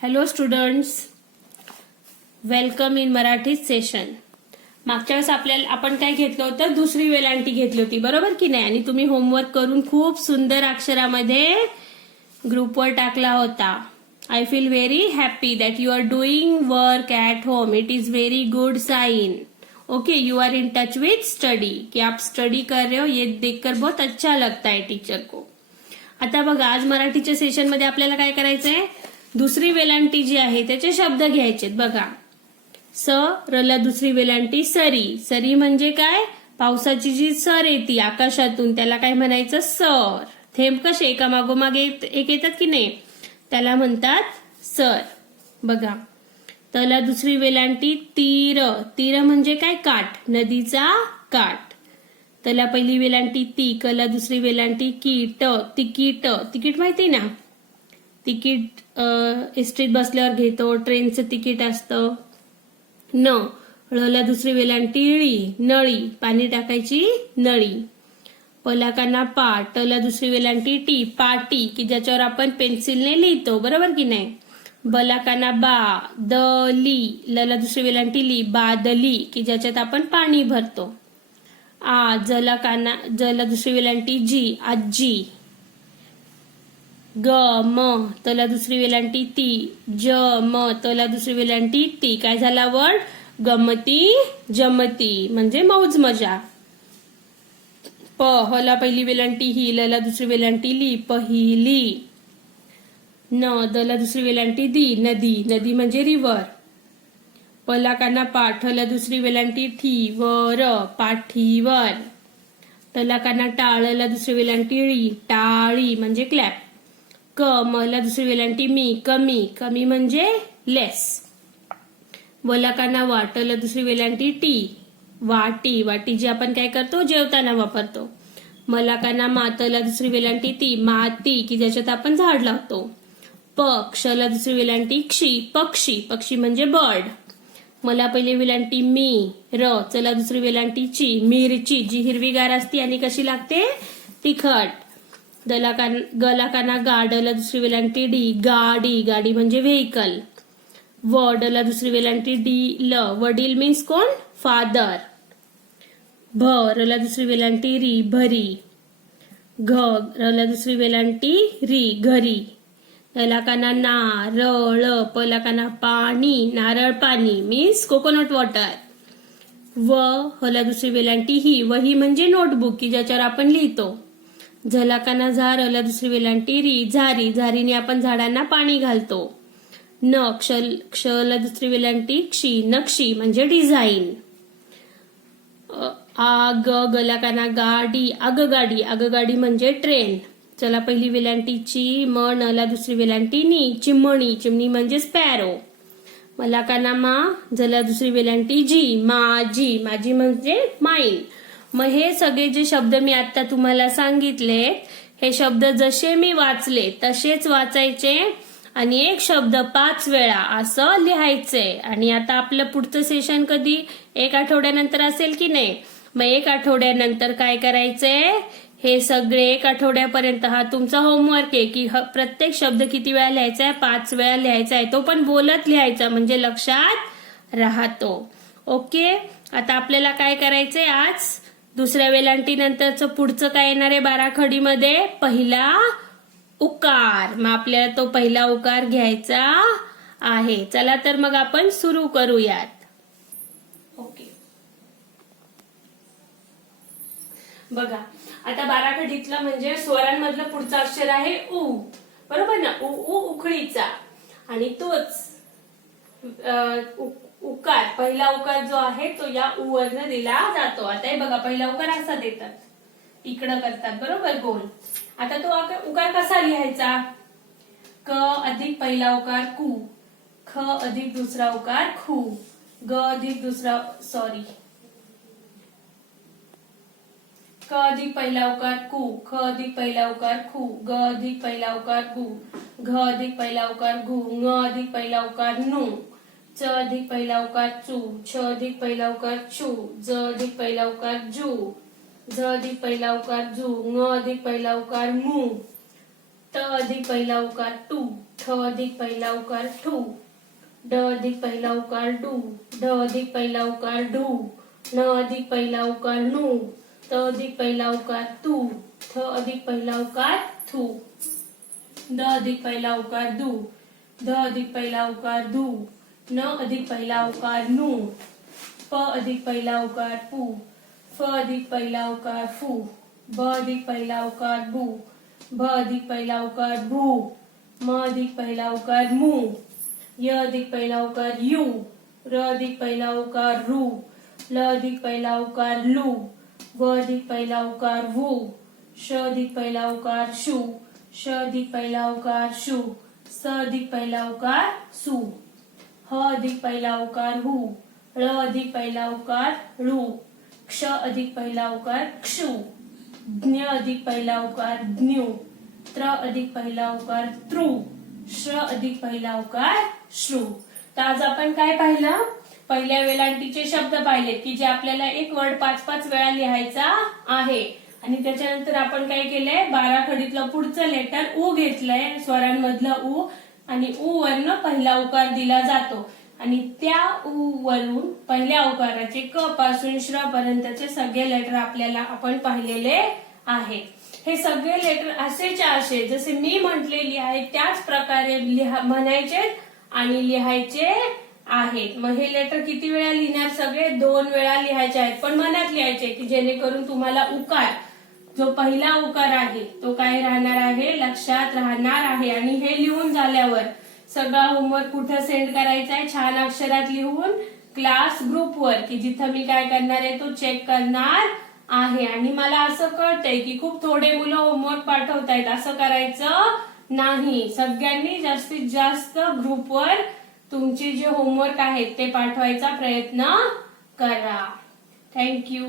Hello students, welcome in Marathi session. मागच्या वेळेस आपण काय घेतलं होतं, दुसरी वेलांटी घेतली होती, बरोबर की नाही? आणि तुम्ही होमवर्क करून खूप सुंदर अक्षरामध्ये ग्रुपवर टाकला होता. I feel very happy that you are doing work at home. It is very good sign. Okay, you are in touch with study. कि आप स्टडी कर रहे हो, ये देखकर बहुत अच्छा लगता है टीचर को. आता बघा, आज मराठीच्या सेशन मध्ये आपल्याला काय करायचंय, दुसरी वेलांटी जी आहे त्याचे शब्द घ्यायचे. बघा, स रला दुसरी वेलांटी सरी. सरी म्हणजे काय? पावसाची जी सर येते आकाशातून त्याला काय म्हणायचं? सर. थेंब कसे एका मागोमागे एक येतात की नाही, त्याला म्हणतात सर. बघा, तला दुसरी वेलांटी तीर. तीर म्हणजे काय? काठ, नदीचा काठ. तला पहिली वेलांटी ती. कला दुसरी वेलांटी कीट. तिकीट. तिकीट माहिती ना? तिकीट एसटीत बसल्यावर घेतो, ट्रेनचं तिकीट असतं. न ळला दुसरी वेलांटी ळी. नळी, पाणी टाकायची नळी. पलाकाना पा. टला दुसरी वेलांटी टी. पाटी, की ज्याच्यावर आपण पेन्सिलने लिहितो, बरोबर की नाही? बलाकाना बा. दली. लला दुसरी वेलांटी ली. बादली, की ज्याच्यात आपण पाणी भरतो. आ जला दुसरी वेलांटी जी. आजी. ग म तला दुसरी वेलांटी ती. ज म तला दुसरी वेलांटी ती. काय झाला वर्ड? गमती जमती, म्हणजे मौज मजा. प हला पहिली वेलांटी ही. लला दुसरी वेलांटी ली. पहिली. न दला दुसरी वेलांटी दी. नदी. नदी म्हणजे रिव्हर. पला काना पाठ. हला दुसरी वेलांटी ठी. वर, पाठीवर. तला काना टाळ. ला दुसरी वेलांटी ळी. टाळी म्हणजे क्लॅप. क मला दुसरी वेलांटी मी. कमी. कमी म्हणजे लेस. वला काना वाट. ला दुसरी वेलांटी टी. वाटी. वाटी जी आपण काय करतो, जेवताना वापरतो. मला काना मातला दुसरी वेलांटी ती. माती, की ज्याच्यात आपण झाड लावतो. प क्षला दुसरी वेलांटी क्षी. पक्षी. पक्षी म्हणजे बर्ड. मला पहिली वेलांटी मी. र चला दुसरी वेलांटी ची. मिरची, जी हिरवीगार असते आणि कशी लागते? तिखट. गला काना गा. डला दुसरी वेलांटी डी. गाडी. गाडी म्हणजे व्हेकल. व डला दुसरी वेलांटी डी. ल. वडील मीन्स कोण? फादर. भ रला दुसरी वेलांटी री. भरी. घ रला दुसरी वेलांटी री. घरी. रला काना ना. र ळ पला काना पाणी. नारळ पाणी मीन्स कोकोनट वॉटर. व हला दुसरी वेलांटी ही. वही म्हणजे नोटबुक, की ज्याच्यावर आपण लिहितो. झला काना झार. ला दुसरी वेलांटी री. झारी. झारीने आपण झाडांना पाणी घालतो. न क्षला दुसरी वेलांटी क्षी. नक्षी म्हणजे डिझाईन. आ ग गला काना गाडी. आगगाडी. आगगाडी म्हणजे ट्रेन. चला पहिली वेलांटी ची. म नला दुसरी वेलांटी नी. चिमणी. चिमणी म्हणजे स्पॅरो. मला काना मा. जला दुसरी वेलांटी जी. माझी. माझी म्हणजे माईन. मग हे सगळे जे शब्द मी आता तुम्हाला सांगितले, हे शब्द जसे मी वाचले तसेच वाचायचे आणि एक शब्द 5 वेळा असं लिहायचे. आणि आता आपलं पुढचं सेशन कधी? 1 आठवड्यानंतर असेल की नाही? मग 1 आठवड्यानंतर काय करायचंय? हे सगळे 1 आठवड्यापर्यंत हा तुमचा होमवर्क आहे की प्रत्येक शब्द किती वेळा लिहायचा आहे? 5 वेळा लिहायचा आहे. तो पण बोलत लिहायचा, म्हणजे लक्षात राहतो. ओके, आता आपल्याला काय करायचंय आज? दुसऱ्या वेलांटी नंतरचं पुढचं काय येणार आहे बाराखडीमध्ये? पहिला उकार. मग आपल्याला तो पहिला उकार घ्यायचा आहे. चला तर मग आपण सुरू करूयात. ओके, बघा, आता बाराखडीतलं म्हणजे स्वरांमधलं पुढचं अक्षर आहे उ, बरोबर ना? उ उ उखळीचा. आणि तोच उकार, पहिला उकार जो आहे तो या उ वरनं दिला जातो. आता हे बघा, पहिला उकार असा देतात, इकडं करतात, बरोबर, गोल. आता तो उकार कसा लिहायचा? क अधिक पहिला उकार कु. ख अधिक दुसरा उकार खू. ग अधिक दुसरा क अधिक पहिला उकार कु. ख अधिक पहिला उकार खू. ग अधिक पहिला उकार गु. घ अधिक पहिला उकार घु. ङ अधिक पहिला उकार नु. च अधिक पहिला उकार चू. छ अधिक पहिला उकार चू. ज अधिक पहिला उकार जू. झ अधिक पहिला उकार जू. ङ अधिक पहिला उकार मू. ट अधिक पहिला उकार टू, ठ अधिक पहिला उकार ठू, ड अधिक पहिला उकार डू, ढ अधिक पहिला उकार ढू, न अधिक पहिला उकार नू, त अधिक पहिला उकार तू, थ अधिक पहिला उकार थू, द अधिक पहिला उकार दू, ध अधिक पहिला उकार धू, न अधिक पहिला उकार नू, प अधिक पहिला उकार पू, फ अधिक पहिला उकार फू, ब अधिक पहिला उकार बू, भ अधिक पहिला उकार भू, म अधिक पहिला उकार मू, य अधिक पहिला उकार यू, र अधिक पहिला उकार रू, ल अधिक पहिला उकार लू, व अधिक पहिला उकार वू, श अधिक पहिला उकार शू, श अधिक पहिला उकार शू, स अधिक पहिला उकार सू, ह अधिक पहिला उकार हू, ळ अधिक पहिला उकार ळू, क्ष अधिक पहिला उकार क्षू, ज्ञ अधिक पहिला उकार ज्ञू, त्र अधिक पहिला उकार त्रू, श्र अधिक पहिला उकार श्रू. तर आज आपण काय पाहिलं? पहिल्या वेलांटीचे शब्द पाहिलेत की जे आपल्याला एक वर्ड 5-5 वेळा लिहायचा आहे. आणि त्याच्यानंतर आपण काय केलंय, 12 खडीतलं पुढचं लेटर उ घेतलंय, स्वरांमधलं उ, आणि उ वरनं पहिला उकार दिला जातो आणि त्या उ वरून पहिल्या उकाराचे क पासून श्र पर्यंतचे सगळे लेटर आपल्याला आपण पाहिलेले आहेत. हे सगळे लेटर असेच्या असे जसे मी म्हटलेली आहे त्याच प्रकारे म्हणायचे आणि लिहायचे आहेत. मग हे लेटर किती वेळा लिहिणार? सगळे 2 वेळा लिहायचे आहेत, पण मनात लिहायचे की जेणेकरून तुम्हाला उकार जो पहिला उकार आहे तो काय राहणार आहे, लक्षात राहणार आहे. आणि हे लिहून झाल्यावर सगळा होमवर्क कुठं सेंड करायचा आहे? छान अक्षरात लिहून क्लास ग्रुपवर, की जिथं मी काय करणार आहे तो चेक करणार आहे. आणि मला असं कळतंय की खूप थोडे मुलं होमवर्क पाठवतायत, असं करायचं नाही. सगळ्यांनी जास्तीत जास्त ग्रुपवर तुमचे जे होमवर्क आहेत ते पाठवायचा प्रयत्न करा. थँक्यू.